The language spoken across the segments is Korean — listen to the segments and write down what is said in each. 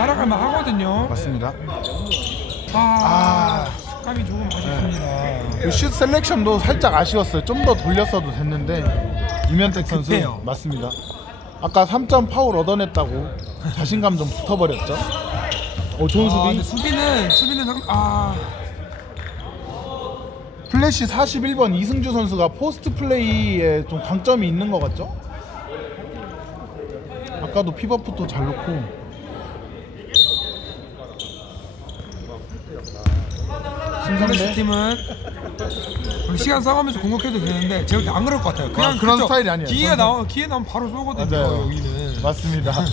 따라갈만 하거든요. 맞습니다. 아, 식감이 조금 아쉽습니다. 그슛 셀렉션도 살짝 아쉬웠어요. 좀 더 돌렸어도 됐는데 이면택 선수 급해요. 맞습니다. 아까 3점 파울 얻어냈다고 자신감 좀 붙어버렸죠. 오 좋은 아, 수비. 근데 수비는 수비는 상... 아 플래시 41번 이승주 선수가 포스트 플레이에 좀 강점이 있는 것 같죠? 아까도 피버풋도 잘 넣고 플래시 팀은 시간 써가면서 공격해도 되는데 제가 볼때안 그럴 것 같아요. 그냥 아, 그런 그쵸? 스타일이 아니에요. 기회가 저는- 나오 기회 나오면 바로 쏘거든요. 맞아요. 여기는 맞습니다.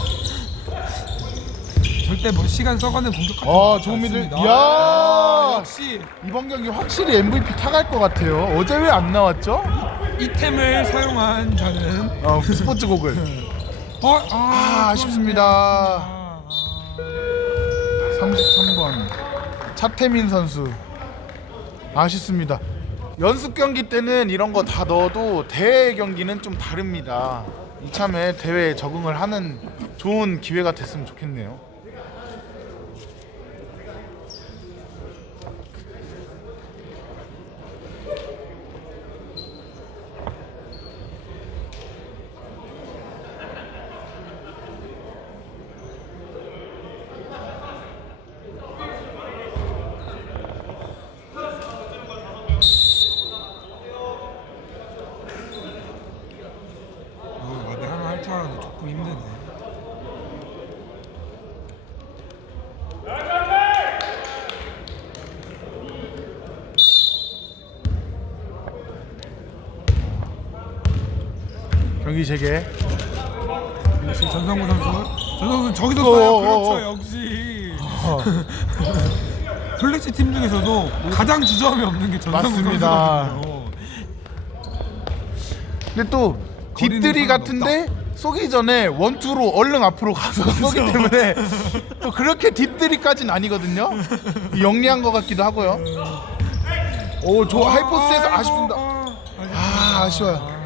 절대 뭐 시간 써가는 공격 같은 어, 거 좋은 미들. 않습니다. 이야! 아, 역시 이번 경기 확실히 MVP 타갈 것 같아요. 어제 왜 안 나왔죠? 이 템을 사용한 자는 어, 스포츠 곡을. 어, 아, 아, 아쉽습니다. 아, 33번 차태민 선수 아쉽습니다. 연습 경기 때는 이런 거 다 넣어도 대회 경기는 좀 다릅니다. 이참에 대회에 적응을 하는 좋은 기회가 됐으면 좋겠네요. 어, 와드 하나 할 줄 알았는데 조금 힘드네. 경기 재개. 역시 전성구 선수. 전성구 저기서 어. 어, 그렇죠, 어. 역시. 어, 플래시 팀 중에서도 가장 주저함이 없는 게 전성구 맞습니다. 선수거든요. 근데 또 거리는 뒷들이 상관없다. 같은데 쏘기 전에 원투로 얼른 앞으로 가서 쏘기 때문에 또 그렇게 뒷들이까지는 아니거든요. 영리한 것 같기도 하고요. 오, 저 하이포스트에서 아쉽습니다. 아, 아쉬워요.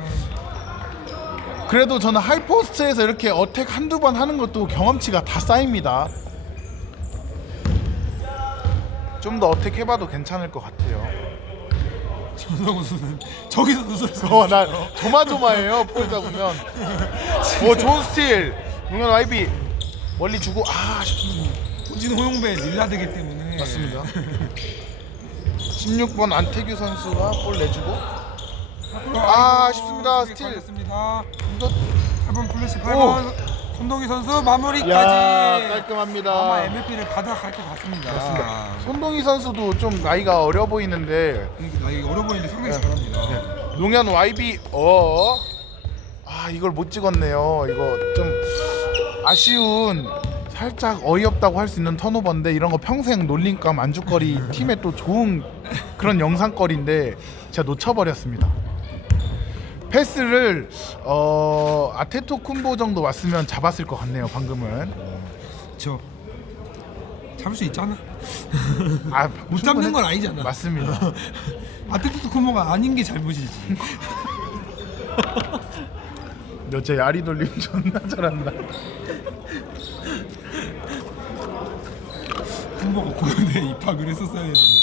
그래도 저는 하이포스트에서 이렇게 어택 한두 번 하는 것도 경험치가 다 쌓입니다. 좀 더 어택 해봐도 괜찮을 것 같아요. 전성구 선수는 저기서 누설서. 어, 나 조마조마해요. 볼 잡으면. 오, 좋은 스틸. 용현 와이비 멀리 주고 아, 아쉽습니다. 호진 호용배 릴라드기 때문에. 맞습니다. 16번 안태규 선수가 볼 내주고 아, 아쉽습니다. 스틸. 걸렸습니다. 이거 8번 플래시 8번 손동희 선수 마무리까지. 야 깔끔합니다. 아마 MVP를 받아갈 것 같습니다. 맞습니다. 손동희 선수도 좀 나이가 어려 보이는데 나 이게 어려 보이는데 상당히 잘합니다. 농현 YB 어. 아 이걸 못 찍었네요. 이거 좀 아쉬운 살짝 어이없다고 할 수 있는 턴오버인데 이런 거 평생 놀림감 안주거리 팀에 또 좋은 그런 영상거리인데 제가 놓쳐버렸습니다. 패스를 어 아테토 쿤보 정도 왔으면 잡았을 것 같네요. 방금은 저 잡을 수 있잖아. 아, 못 잡는 건 아니잖아. 맞습니다. 아테토 쿠모가 아닌 게 잘못이지. 여자 야리 돌림 존나 잘한다. 쿠모가 고연에 입학을 했었어야 했는데.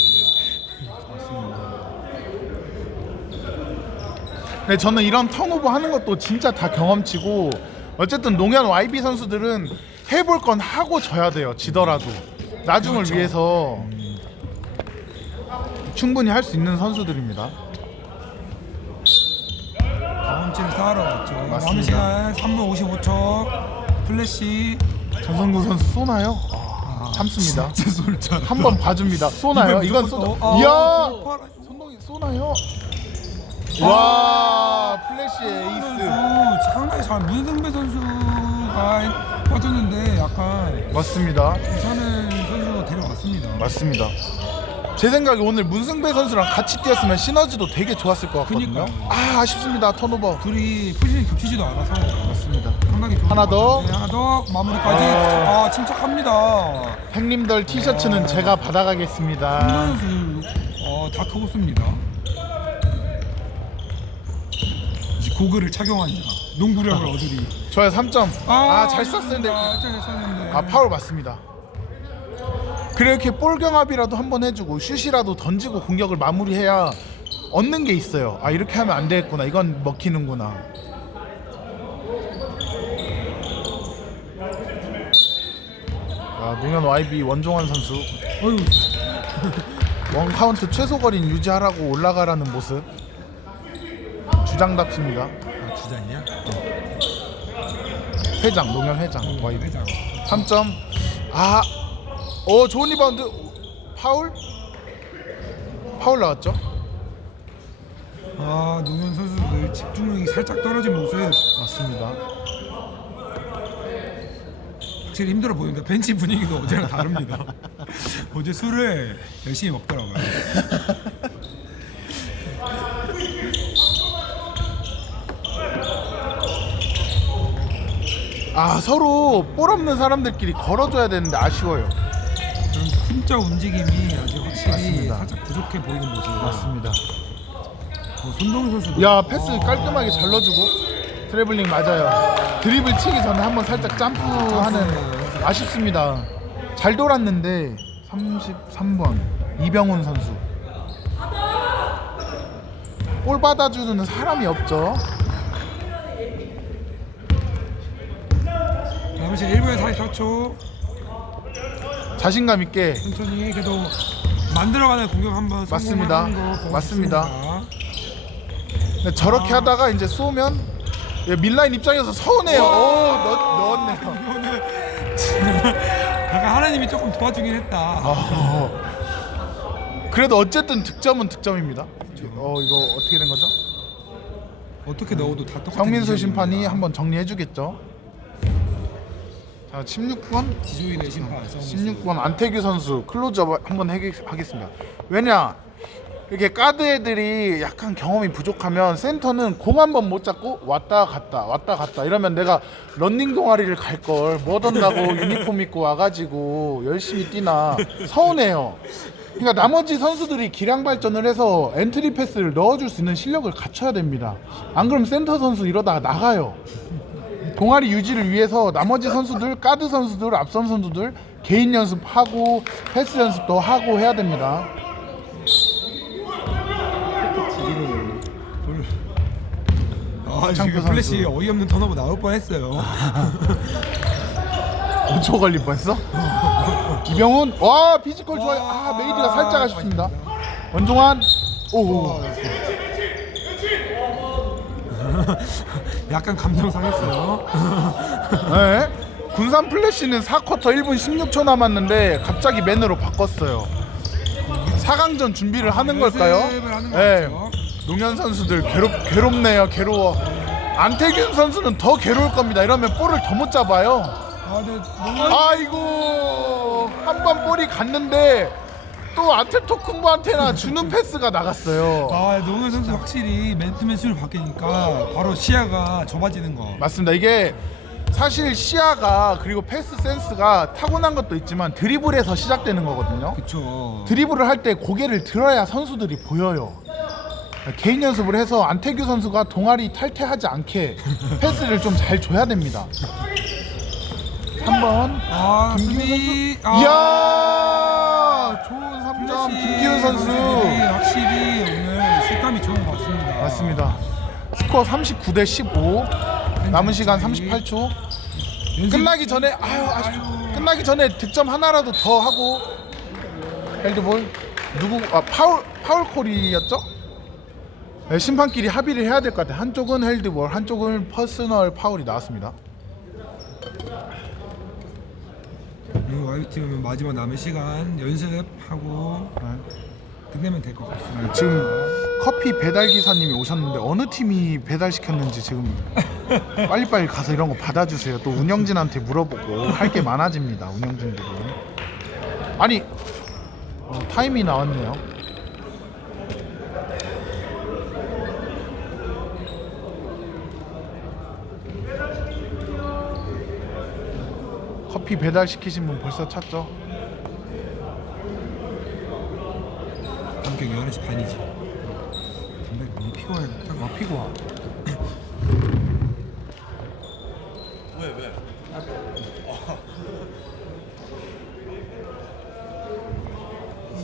네, 저는 이런 턴오버 하는 것도 진짜 다 경험치고 어쨌든 농현 YB 선수들은 해볼 건 하고 져야 돼요. 지더라도 나중을 그렇죠. 위해서 충분히 할 수 있는 선수들입니다. 경험치를 쌓으러 왔죠. 남은 맞습니다. 시간 3분 55초. 플래시. 전성구 선수 쏘나요? 아, 참습니다. 진짜 솔잘. 한번 봐줍니다. 쏘나요? 이건 쏘. 어, 이야, 어, 손동이 쏘나요? 와, 플래시의 에이스. 선수 상당히 잘 문승배 선수가 빠졌는데 약간 맞습니다. 괜찮은 선수 데려왔습니다. 맞습니다. 제 생각에 오늘 문승배 선수랑 같이 뛰었으면 시너지도 되게 좋았을 것 같거든요. 그니까요. 아 아쉽습니다 턴오버. 둘이 포지션이 겹치지도 않아서 맞습니다. 상당히 좋은 하나 것 더. 같은데 하나 더 마무리까지 아. 아, 침착합니다. 팽님들 티셔츠는 제가 받아가겠습니다. 선수 어, 다크 호스입니다. 이제 고글을 착용한 자 농구력을 얻으리 좋아요 3점 아잘 쐈었는데 아, 잘 쐈는데. 아 파울 맞습니다. 그렇게 볼 경합이라도 한 번 해주고 슛이라도 던지고 공격을 마무리해야 얻는 게 있어요. 아 이렇게 하면 안 되겠구나. 이건 먹히는구나. 아 농현 YB 원종환 선수 어휴, 원 카운트 최소 거리는 유지하라고 올라가라는 모습 주장답습니다. 아, 주장이야? 회장 농현 회장 YB 회장. 3점. 아, 어 좋은 리바운드. 파울? 파울 나왔죠? 아, 노현 선수들 집중력이 살짝 떨어진 모습. 맞습니다. 확실히 힘들어 보인다. 벤치 분위기도 어제랑 다릅니다. 어제 술을 열심히 먹더라고요. 아 서로 볼 없는 사람들끼리 걸어줘야 되는데 아쉬워요. 그런 혼자 움직임이 아직 확실히 맞습니다. 살짝 부족해 보이는 모습. 맞습니다. 어, 손동희 선수도. 야 패스 깔끔하게 잘 넣어주고 트래블링 맞아요. 드리블 치기 전에 한번 살짝 점프하는 아쉽습니다. 잘 돌았는데 33번 이병훈 선수. 볼 받아주는 사람이 없죠. 남은 시간 1분에 44초. 자신감 있게 천천히 그래도 만들어가는 공격 한번 맞습니다. 성공하는 거 보고 맞습니다. 싶습니다. 근데 저렇게 하다가 이제 쏘면 예, 밀라인 입장에서 서운해요. 오, 넣, 넣었네요. 약간 하나님이 조금 도와주긴 했다. 어. 그래도 어쨌든 득점은 득점입니다. 어 이거 어떻게 된 거죠? 어떻게 넣어도 다 똑같은 성민수. 심판이 한번 정리해주겠죠. 자 16번 지조인의 심판 성민수. 16번 안태규 선수 클로즈업 한번 하겠습니다. 왜냐 이렇게 가드 애들이 약간 경험이 부족하면 센터는 공 한 번 못 잡고 왔다 갔다 왔다 갔다 이러면 내가 런닝 동아리를 갈 걸 뭐 던다고 유니폼 입고 와가지고 열심히 뛰나 서운해요. 그러니까 나머지 선수들이 기량 발전을 해서 엔트리 패스를 넣어줄 수 있는 실력을 갖춰야 됩니다. 안 그러면 센터 선수 이러다가 나가요. 동아리 유지를 위해서 나머지 선수들 까드 선수들 앞선 선수들 개인 연습하고 패스 연습도 하고 해야 됩니다. 아, 창표 지금 플래시 선수. 어이없는 턴오버 나올 뻔했어요. 5초 걸릴 뻔했어? 이병훈 와 피지컬 좋아요. 아 메이드가 살짝 아쉽습니다. 원종환 오 약간 감정 상했어요. 네. 군산 플래시는 4쿼터 1분 16초 남았는데 갑자기 맨으로 바꿨어요. 4강전 준비를 하는 걸까요? 연습을 하는 것 네. 같죠. 농현 선수들 괴롭 괴롭네요. 괴로워. 안태균 선수는 더 괴로울 겁니다. 이러면 볼을 더 못 잡아요. 아, 네, 너무 아이고 한 번 볼이 갔는데 또 안테토쿤보한테나 주는 패스가 나갔어요. 아, 노현 선수 확실히 맨투맨 수를 바뀌니까 바로 시야가 좁아지는 거. 맞습니다. 이게 사실 시야가 그리고 패스 센스가 타고난 것도 있지만 드리블에서 시작되는 거거든요. 그쵸. 드리블을 할 때 고개를 들어야 선수들이 보여요. 개인 연습을 해서 안태규 선수가 동아리 탈퇴하지 않게 패스를 좀 잘 줘야 됩니다. 3번 아, 김기훈 수비. 이야 좋은 3점 김기훈 선수 선수들이 확실히 오늘 슛감이 좋은 것 같습니다. 맞습니다. 스코어 39 대 15 남은 시간 38초 연습- 끝나기 전에 아유 아쉽. 끝나기 전에 득점 하나라도 더 하고 헬드볼 누구 아 파울 파울 콜이었죠? 네, 심판끼리 합의를 해야 될 것 같아 요. 한쪽은 헬드볼, 한쪽은 퍼스널 파울이 나왔습니다. 이 와이팀은 마지막 남은 시간 연습하고 네. 끝내면 될 것 같습니다. 네, 지금 커피 배달 기사님이 오셨는데 어느 팀이 배달 시켰는지 지금 빨리빨리 가서 이런 거 받아주세요. 또 운영진한테 물어보고 할 게 많아집니다. 운영진들이. 아니 어, 타임이 나왔네요. 커피 배달 시키신 분 벌써 찾죠? 감격 11시 반이지. 담배 너무 피곤해. 어, 피고와. 왜?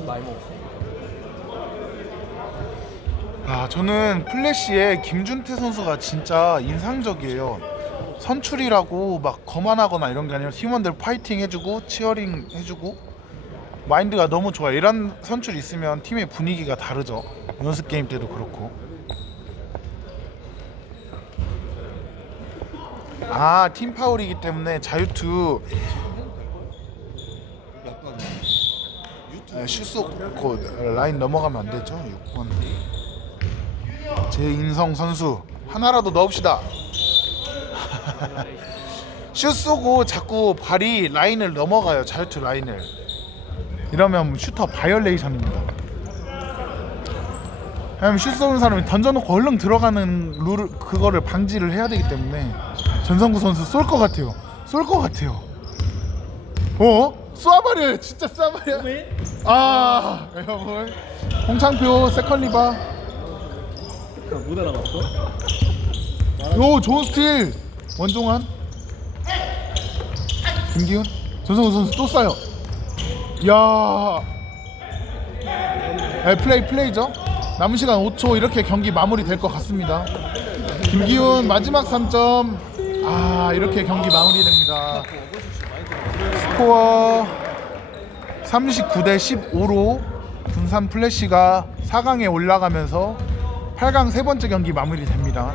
많이 먹었어. 아 저는 플래시의 김준태 선수가 진짜 인상적이에요. 선출이라고 막 거만하거나 이런 게 아니라 팀원들 파이팅 해주고 치어링 해주고 마인드가 너무 좋아. 이런 선출 있으면 팀의 분위기가 다르죠. 연습 게임 때도 그렇고. 아 팀 파울이기 때문에 자유투 네, 슛쏘고 라인 넘어가면 안 되죠. 6번 제 인성 선수 하나라도 넣읍시다. 슛 쏘고 자꾸 발이 라인을 넘어가요. 자유투 라인을. 이러면 슈터 바이올레이션입니다. 왜냐면 슛 쏘는 사람이 던져놓고 얼른 들어가는 룰 그거를 방지를 해야 되기 때문에 전성구 선수 쏠 것 같아요. 쏠 것 같아요. 어? 쏴버려요. 진짜 쏴버려. 아 여러분 홍창표 세컨리바 못 알아봤어? 요 좋은 스틸 원종환? 김기훈? 전성우 선수 또 쏴요. 이야. 네, 플레이 플레이죠. 남은 시간 5초 이렇게 경기 마무리 될 것 같습니다. 김기훈 마지막 3점. 아 이렇게 경기 마무리됩니다. 스코어 39대 15로 군산 플래시가 4강에 올라가면서 8강 세 번째 경기 마무리됩니다.